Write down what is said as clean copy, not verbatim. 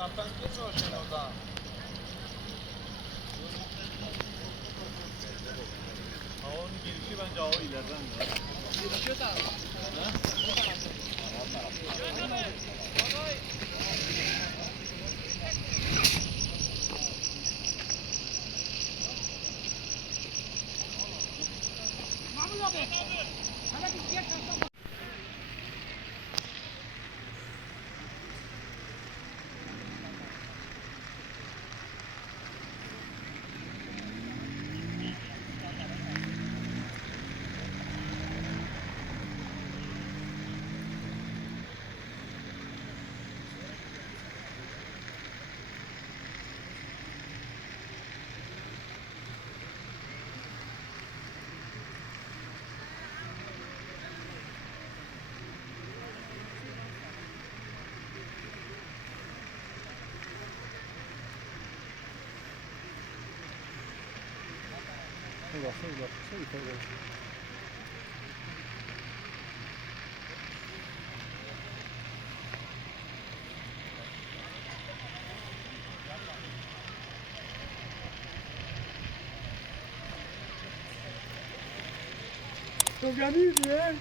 Tartan girmiyor şeyin orada. Onun girişi bence o ileriden de. Girişi de. Ha? Mahmut abi. Sana bir diğer taraftan bak. Uzaksa yukarı. Çok yanıyor ya.